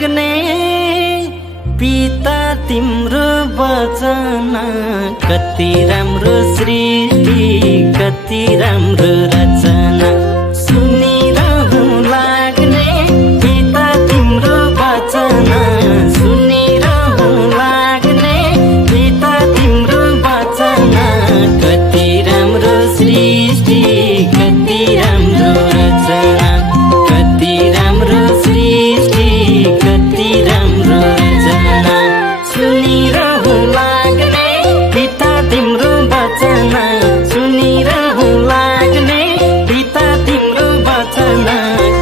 लाग्ने पिता तिम्रो वचन कति राम्रो सृष्टि कति राम्रो रचना सुनिरहँ लाग्ने पिता तिम्रो वचन सुनिरहँ लाग्ने पिता तिम्रो वचन कति राम्रो सृष्टि कति राम्रो रचना कति राम्रो सृष्टि कति राम्रो रचना सुनिरहँ लाग्ने पिता तिम्रो वचन सुनिरहँ लाग्ने पिता तिम्रो वचन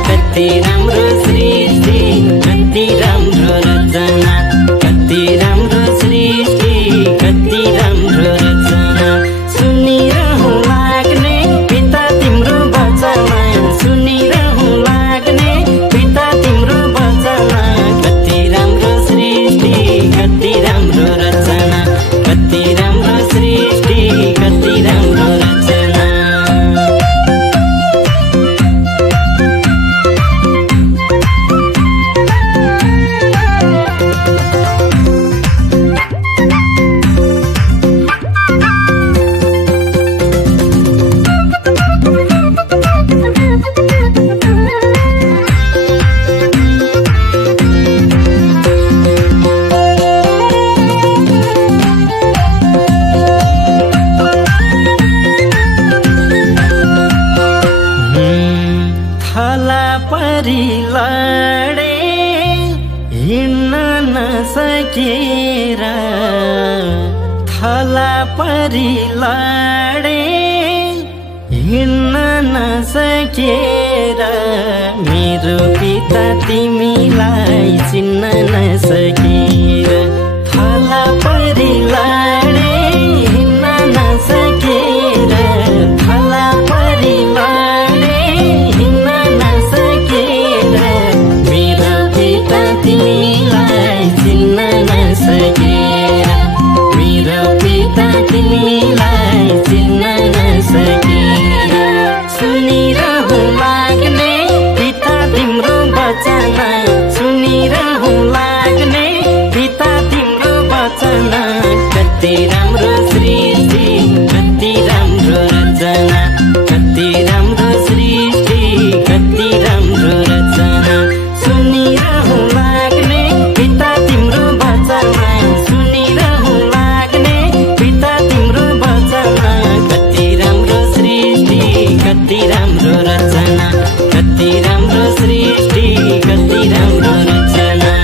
कति राम्रो सृष्टि कति राम्रो रचना कति राम्रो सृष्टि कति राम्रो रचना सुनिरहँ लाग्ने पिता तिम्रो वचन सुनिरहँ लाग्ने पिता तिम्रो वचन कति राम्रो सृष्टि कति राम्रो रचना कति राम्रो सृष्टि कति राम्रो रचना लडे हिँड्न नसकेर थला परी लडे हिँड्न नसकेर मेरो पिता तिमीलाई चिन्न नसकेर थला परी लडे हिँड्न नसकेर थला परी लडे हिँड्न नसकेर मेरो पिता तिमीलाई चिन्न नसकेर मेरो पिता तिमीलाई चिन्न नसकेर सुनिरहँ लाग्ने पिता तिम्रो वचन सुनिरहँ लाग्ने पिता तिम्रो वचन कति राम्रो सृष्टि कति राम्रो रचना कति राम्रो सृष्टि कति राम्रो रचना सुनिरहँ लाग्ने पिता तिम्रो वचन सुनिरहँ लाग्ने पिता तिम्रो वचन कति राम्रो सृष्टि कति राम्रो रचना कति राम्रो सृष्टि कति राम्रो रचना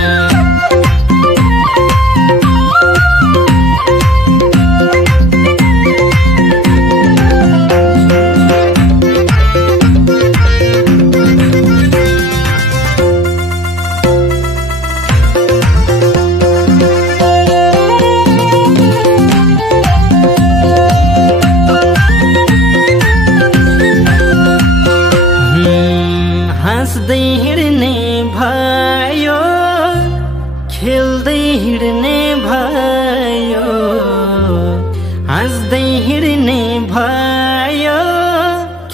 हाँस्दै हिँड्ने भयो खेल्दै हिँड्ने भयो हाँस्दै हिँड्ने भयो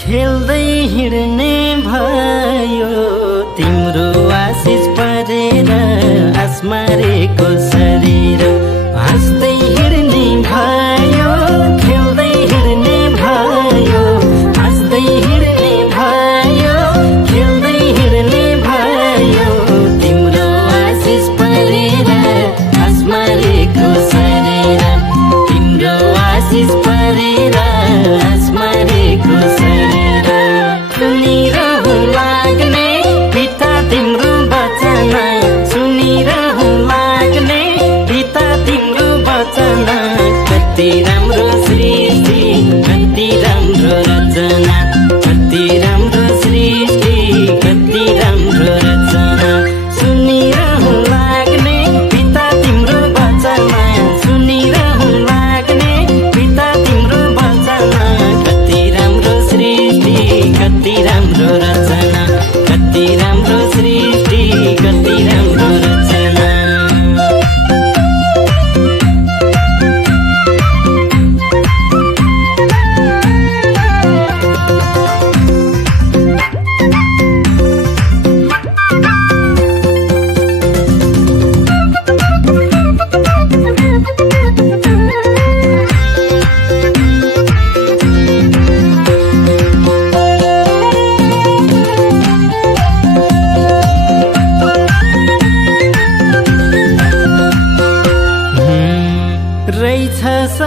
खेल्दै हिँड्ने भयो तिम्रो आशिष परेर आस्मारेको शरीर हाँस्दै हिँड्ने भयो खेल्दै हिँड्ने भयो हाँस्दै हिँड्ने भयो खेल्दै हिँड्ने भयो तिम्रो आशिष परेर आस्मारेको शरीर तिम्रो आशिष परेर आस्मारेको शरीर सुनिरहँ लाग्ने पिता तिम्रो वचन सुनिरहँ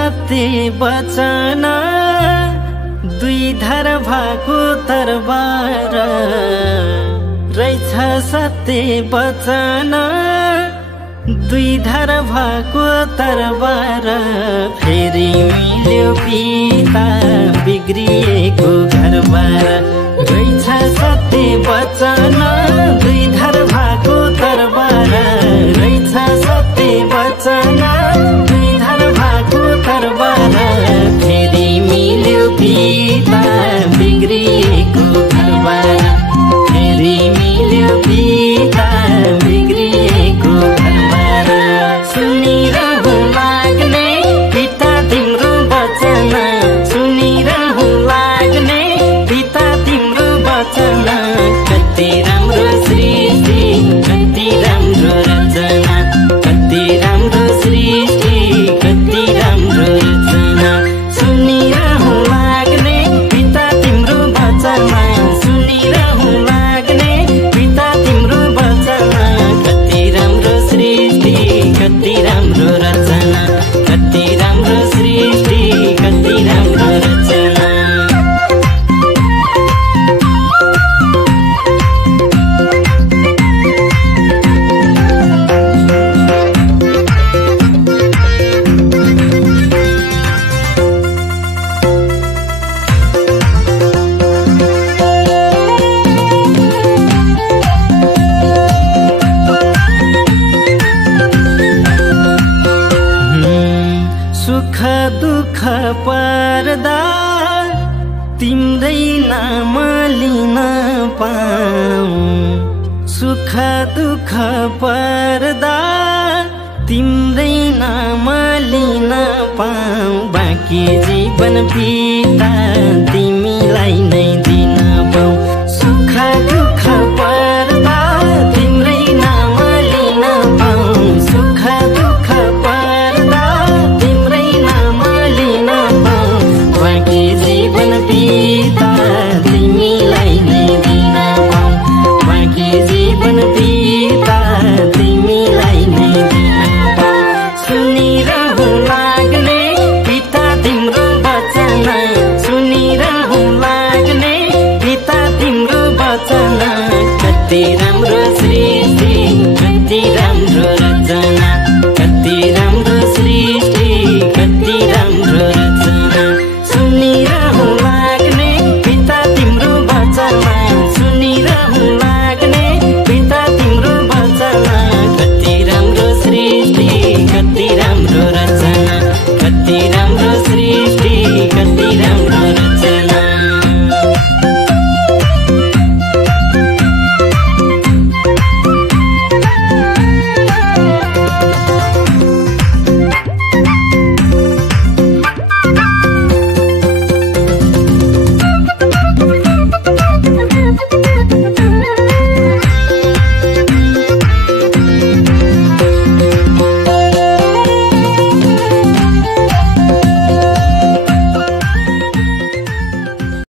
सत्य वचन दुई धार भएको तरबार रहेछ सत्य वचन दुई धार भएको तरबार फेरि मिल्यो पिता बिग्रिएको घरबार रहेछ सत्य वचन दुई धार भएको तरबार रहेछ सत्य वचन दुई धार भएको तरबार फेरि मिल्यो पिता बिग्रिएको घरबार फेरि मिल्यो पिता बिग्रिएको घरबार सुनिरहँ लाग्ने पिता तिम्रो वचन सुनिरहँ लाग्ने पिता तिम्रो वचन कति राम्रो सृष्टि कति राम्रो रचना कति राम्रो सृष्टि कति राम्रो रचना सुनिरहँ लाग्ने पिता तिम्रो वचन सुनिरहँ लाग्ने पिता तिम्रो वचन कति राम्रो सृष्टि कति राम्रो रचना कति राम्रो सृष्टि कति राम्रो रचना सुख दुख पर्दा तिम्रै नाम लिन पाऊँ सुख दुख पर्दा तिम्रै नाम लिन पाऊँ बाँकी जीवन पिता तिमीलाई नै दिन पाऊँ सुख दुख पर्दा तिम्रै नाम लिन पाऊँ सुख दुख पर्दा तिम्रै नाम लिन पाऊँ बाँकी जीवन पिता तिमीलाई नै दिन पाऊँ बाँकी जीवन पिता तिमीलाई नै दिन पाऊँ सुनिरहँ लाग्ने पिता तिम्रो वचन सुनिरहँ लाग्ने पिता तिम्रो वचन कति राम्रो सृष्टि कति राम्रो रचना कति राम्रो सृष्टि कति राम्रो रचना सुनिरहँ लाग्ने पिता तिम्रो वचन सुनिरहँ लाग्ने पिता तिम्रो वचन कति राम्रो सृष्टि कति राम्रो रचना कति राम्रो सृष्टि कति राम्रो